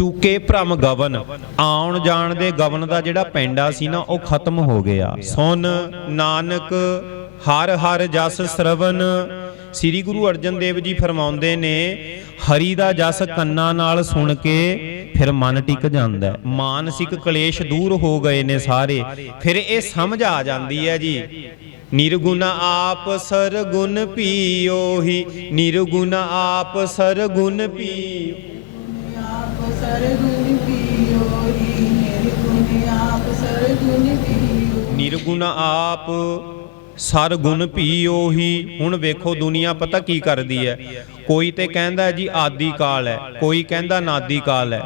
ਚੂਕੇ ਭ੍ਰਮ ਗਵਨ, ਆਉਣ ਜਾਣ ਦੇ ਗਵਨ ਦਾ ਜਿਹੜਾ ਪੈਂਡਾ ਸੀ ਨਾ, ਉਹ ਖਤਮ ਹੋ ਗਿਆ। ਸੁਨ ਨਾਨਕ, ਹਰ ਹਰ ਜਸ ਸ਼ਰਵਨ। ਸ੍ਰੀ ਗੁਰੂ ਅਰਜਨ ਦੇਵ ਜੀ ਫਰਮਾਉਂਦੇ ਨੇ, ਹਰੀ ਦਾ ਜਸ ਕੰਨਾਂ ਨਾਲ ਸੁਣ ਕੇ ਫਿਰ ਮਨ ਟਿਕ ਜਾਂਦਾ ਮਾਨਸਿਕ ਕਲੇਸ਼ ਦੂਰ ਹੋ ਗਏ ਨੇ ਸਾਰੇ। ਫਿਰ ਇਹ ਸਮਝ ਆ ਜਾਂਦੀ ਹੈ ਜੀ। ਨਿਰਗੁਣ ਆਪ ਸਰਗੁਣ ਪੀਓ ਹੀ ਨਿਰਗੁਣ ਆਪ ਸਰਗੁਣ ਪੀਓ ਨਿਰਗੁਣ ਆਪ, ਸਰਗੁਣ ਪੀਓ ਨਿਰਗੁਣ ਆਪ ਹੁਣ ਵੇਖੋ ਦੁਨੀਆ ਪਤਾ ਕੀ ਕਰਦੀ ਹੈ ਕੋਈ ਤੇ ਕਹਿੰਦਾ ਜੀ ਆਦੀ ਕਾਲ ਹੈ ਕੋਈ ਕਹਿੰਦਾ ਨਾਦੀ ਕਾਲ ਹੈ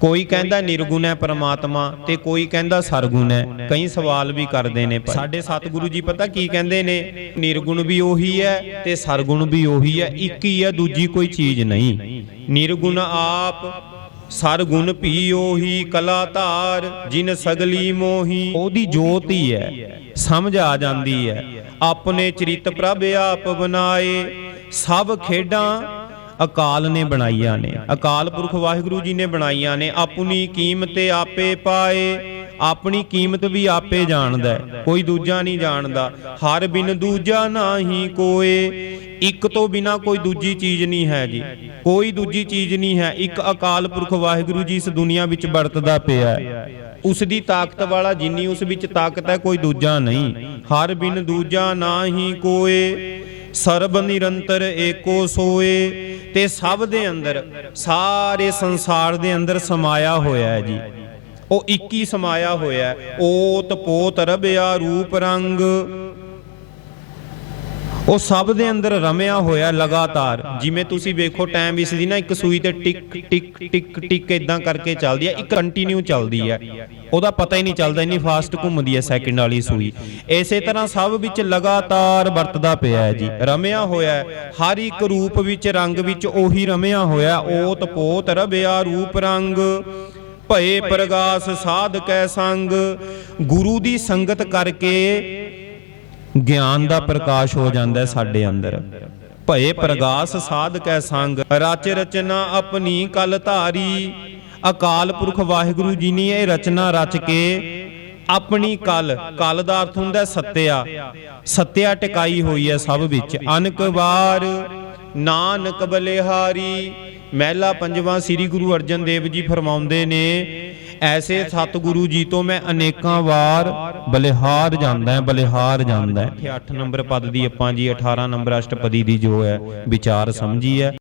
ਕੋਈ ਕਹਿੰਦਾ ਨਿਰਗੁਣ ਹੈ ਪ੍ਰਮਾਤਮਾ ਤੇ ਕੋਈ ਕਹਿੰਦਾ ਸਰਗੁਣ ਹੈ, ਕਈ ਸਵਾਲ ਵੀ ਕਰਦੇ ਨੇ ਸਾਡੇ ਸਤਿਗੁਰੂ ਜੀ ਪਤਾ ਕੀ ਕਹਿੰਦੇ ਨੇ? ਨਿਰਗੁਣ ਵੀ ਉਹੀ ਹੈ ਤੇ ਸਰਗੁਣ ਵੀ ਉਹੀ ਹੈ, ਇੱਕ ਹੀ ਹੈ, ਦੂਜੀ ਕੋਈ ਚੀਜ਼ ਨਹੀਂ। ਨਿਰਗੁਣ ਆਪ, ਸਰਗੁਣ ਪੀ ਉਹੀ ਕਲਾ ਧਾਰ ਜਿਨ ਸਗਲੀ ਮੋਹੀ। ਉਹਦੀ ਜੋਤ ਹੀ ਹੈ, ਸਮਝ ਆ ਜਾਂਦੀ ਹੈ। ਆਪਣੇ ਚਰਿਤ ਪ੍ਰਭ ਆਪ ਬਣਾਏ, ਸਭ ਖੇਡਾਂ ਅਕਾਲ ਨੇ ਬਣਾਈਆਂ ਨੇ। ਅਕਾਲ ਪੁਰਖ ਵਾਹਿਗੁਰੂ ਜੀ ਨੇ ਬਣਾਈਆਂ ਨੇ। ਆਪਣੀ ਕੀਮਤ ਆਪੇ ਪਾਏ। ਆਪਣੀ ਕੀਮਤ ਵੀ ਆਪੇ ਜਾਣਦਾ ਕੋਈ ਦੂਜਾ ਨਹੀਂ ਜਾਣਦਾ। ਹਰ ਬਿਨ ਦੂਜਾ ਨਾਹੀ ਕੋਏ। ਇੱਕ ਤੋਂ ਬਿਨਾ ਕੋਈ ਦੂਜੀ ਚੀਜ਼ ਨਹੀਂ ਹੈ ਜੀ। ਕੋਈ ਦੂਜੀ ਚੀਜ਼ ਨਹੀਂ ਹੈ। ਇੱਕ ਅਕਾਲ ਪੁਰਖ ਵਾਹਿਗੁਰੂ ਜੀ ਇਸ ਦੁਨੀਆ ਵਿੱਚ ਵਰਤਦਾ ਪਿਆ ਹੈ। ਉਸ ਦੀ ਤਾਕਤ ਵਾਲਾ ਜਿੰਨੀ ਉਸ ਵਿੱਚ ਤਾਕਤ ਹੈ, ਕੋਈ ਦੂਜਾ ਨਹੀਂ। ਹਰ ਬਿਨ ਦੂਜਾ ਨਾਹੀ ਕੋਏ। ਸਰਬ ਨਿਰੰਤਰ ਏਕੋ ਸੋਏ ਤੇ ਸਭ ਦੇ ਅੰਦਰ, ਸਾਰੇ ਸੰਸਾਰ ਦੇ ਅੰਦਰ ਸਮਾਇਆ ਹੋਇਆ ਹੈ ਜੀ। ਉਹ ਇੱਕ ਹੀ ਸਮਾਇਆ ਹੋਇਆ ਓਤ ਪੋਤ ਰਬਿਆ ਰੂਪ ਰੰਗ। ਉਹ ਸਭ ਦੇ ਅੰਦਰ ਰਮਿਆ ਹੋਇਆ ਲਗਾਤਾਰ। ਜਿਵੇਂ ਤੁਸੀਂ ਵੇਖੋ ਟਾਈਮ ਇਸ ਦੀ ਨਾ ਇੱਕ ਸੂਈ ਤੇ ਟਿਕ ਟਿਕ ਟਿਕ ਟਿਕ ਇਦਾਂ ਕਰਕੇ ਚੱਲਦੀ ਹੈ ਇੱਕ ਕੰਟੀਨਿਊ ਚੱਲਦੀ ਹੈ ਉਹਦਾ ਪਤਾ ਹੀ ਨਹੀਂ ਚੱਲਦਾ, ਇੰਨੀ ਫਾਸਟ ਘੁੰਮਦੀ ਹੈ ਸੈਕਿੰਡ ਵਾਲੀ ਸੂਈ। ਇਸੇ ਤਰ੍ਹਾਂ ਸਭ ਵਿੱਚ ਲਗਾਤਾਰ ਵਰਤਦਾ ਪਿਆ ਹੈ ਜੀ। ਰਮਿਆ ਹੋਇਆ ਹਰ ਇੱਕ ਰੂਪ ਵਿੱਚ, ਰੰਗ ਵਿੱਚ ਉਹੀ ਰਮਿਆ ਹੋਇਆ ਓਤ ਪੋਤ ਰਬਿਆ ਰੂਪ ਰੰਗ, ਭਏ ਪ੍ਰਗਾਸ ਸਾਧ ਕੈ ਸੰਗ। ਗੁਰੂ ਦੀ ਸੰਗਤ ਕਰਕੇ ਗਿਆਨ ਦਾ ਪ੍ਰਕਾਸ਼ ਹੋ ਜਾਂਦਾ ਹੈ ਸਾਡੇ ਅੰਦਰ। ਭਏ ਪ੍ਰਗਾਸ ਸਾਧ ਸੰਗ, ਰਚ ਰਚਨਾ ਆਪਣੀ ਕਲ ਧਾਰੀ। ਅਕਾਲ ਪੁਰਖ ਵਾਹਿਗੁਰੂ ਜੀ ਨੇ ਇਹ ਰਚਨਾ ਰਚ ਕੇ ਆਪਣੀ ਕਲ ਕਲ ਦਾ ਅਰਥ ਹੁੰਦਾ ਹੈ ਸੱਤਿਆ। ਸੱਤਿਆ ਟਿਕਾਈ ਹੋਈ ਹੈ ਸਭ ਵਿੱਚ। ਅਨਕ ਵਾਰ, ਨਾਨਕ ਬਲਿਹਾਰੀ। ਮਹਿਲਾ ਪੰਜਵਾਂ ਸ੍ਰੀ ਗੁਰੂ ਅਰਜਨ ਦੇਵ ਜੀ ਫਰਮਾਉਂਦੇ ਨੇ ਐਸੇ ਸਤਿਗੁਰੂ ਜੀ ਤੋਂ ਮੈਂ ਅਨੇਕਾਂ ਵਾਰ ਬਲਿਹਾਰ ਜਾਂਦਾ ਬਲਿਹਾਰ ਜਾਂਦਾ ਹੈ। 8 ਨੰਬਰ ਪਦ ਦੀ ਆਪਾਂ ਜੀ 18 ਨੰਬਰ ਅਸ਼ਟਪਦੀ ਦੀ ਜੋ ਹੈ, ਵਿਚਾਰ ਸਮਝੀ ਹੈ।